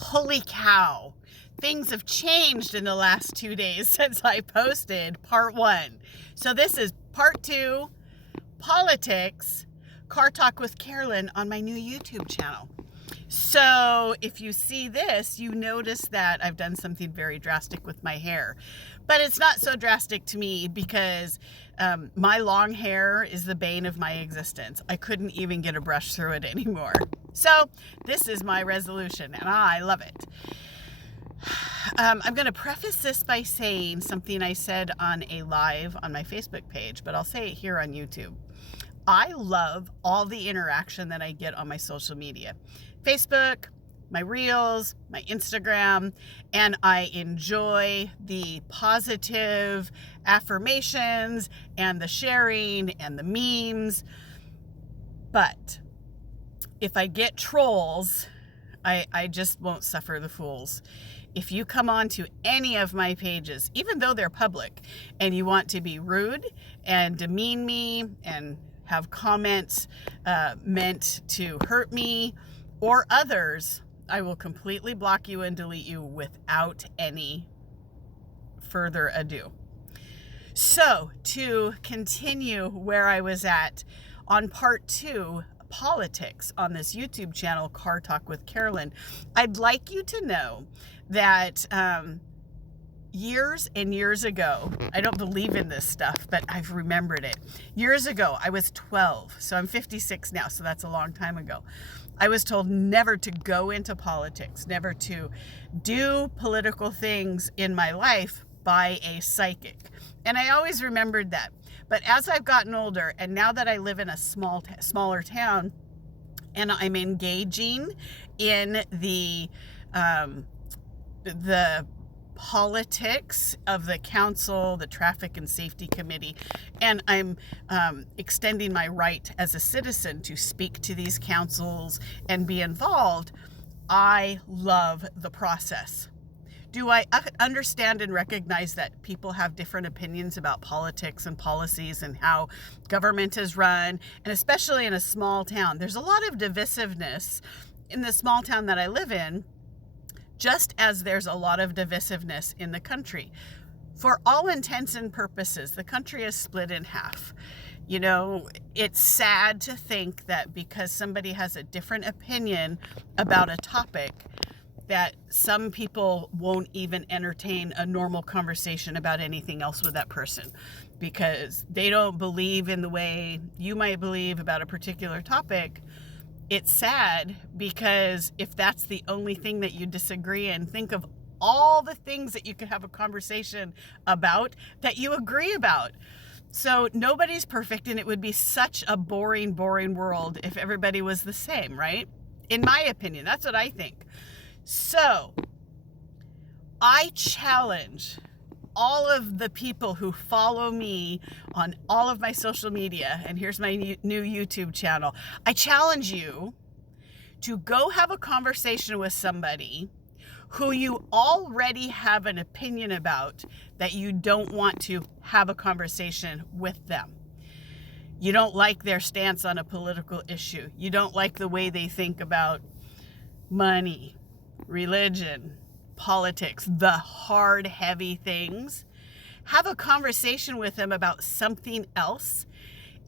Holy cow. Things have changed in the last 2 days since I posted part 1. So this is part 2, politics, car talk with Carolyn on my new YouTube channel. So if you see this, you notice that I've done something very drastic with my hair. But it's not so drastic to me because my long hair is the bane of my existence. I couldn't even get a brush through it anymore. So this is my resolution and I love it. I'm going to preface this by saying something I said on a live on my Facebook page, but I'll say it here on YouTube. I love all the interaction that I get on my social media. Facebook, my Reels, my Instagram, and I enjoy the positive affirmations and the sharing and the memes. But if I get trolls, I just won't suffer the fools. If you come on to any of my pages, even though they're public, and you want to be rude and demean me and have comments meant to hurt me or others, I will completely block you and delete you without any further ado. So to continue where I was at on part 2, politics on this YouTube channel, Car Talk with Carolyn, I'd like you to know that years and years ago, I don't believe in this stuff, but I've remembered it. Years ago, I was 12, so I'm 56 now, so that's a long time ago. I was told never to go into politics, never to do political things in my life by a psychic. And I always remembered that. But as I've gotten older, and now that I live in a smaller town, and I'm engaging in the politics of the council, the traffic and safety committee, and I'm extending my right as a citizen to speak to these councils and be involved, I love the process. Do I understand and recognize that people have different opinions about politics and policies and how government is run, and especially in a small town? There's a lot of divisiveness in the small town that I live in, just as there's a lot of divisiveness in the country. For all intents and purposes, the country is split in half. You know, it's sad to think that because somebody has a different opinion about a topic, that some people won't even entertain a normal conversation about anything else with that person because they don't believe in the way you might believe about a particular topic. It's sad because if that's the only thing that you disagree in, think of all the things that you could have a conversation about that you agree about. So nobody's perfect, and it would be such a boring world if everybody was the same, right? In my opinion, that's what I think. So I challenge all of the people who follow me on all of my social media, and here's my new YouTube channel. I challenge you to go have a conversation with somebody who you already have an opinion about that you don't want to have a conversation with them. You don't like their stance on a political issue. You don't like the way they think about money, religion, politics, the hard, heavy things. Have a conversation with them about something else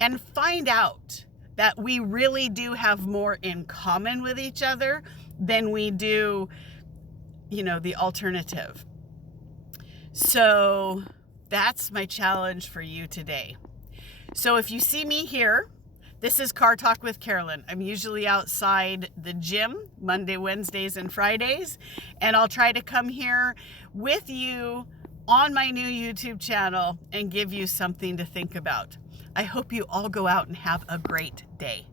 and find out that we really do have more in common with each other than we do, you know, the alternative. So that's my challenge for you today. So if you see me here, this is Car Talk with Carolyn. I'm usually outside the gym Monday, Wednesdays, and Fridays, and I'll try to come here with you on my new YouTube channel and give you something to think about. I hope you all go out and have a great day.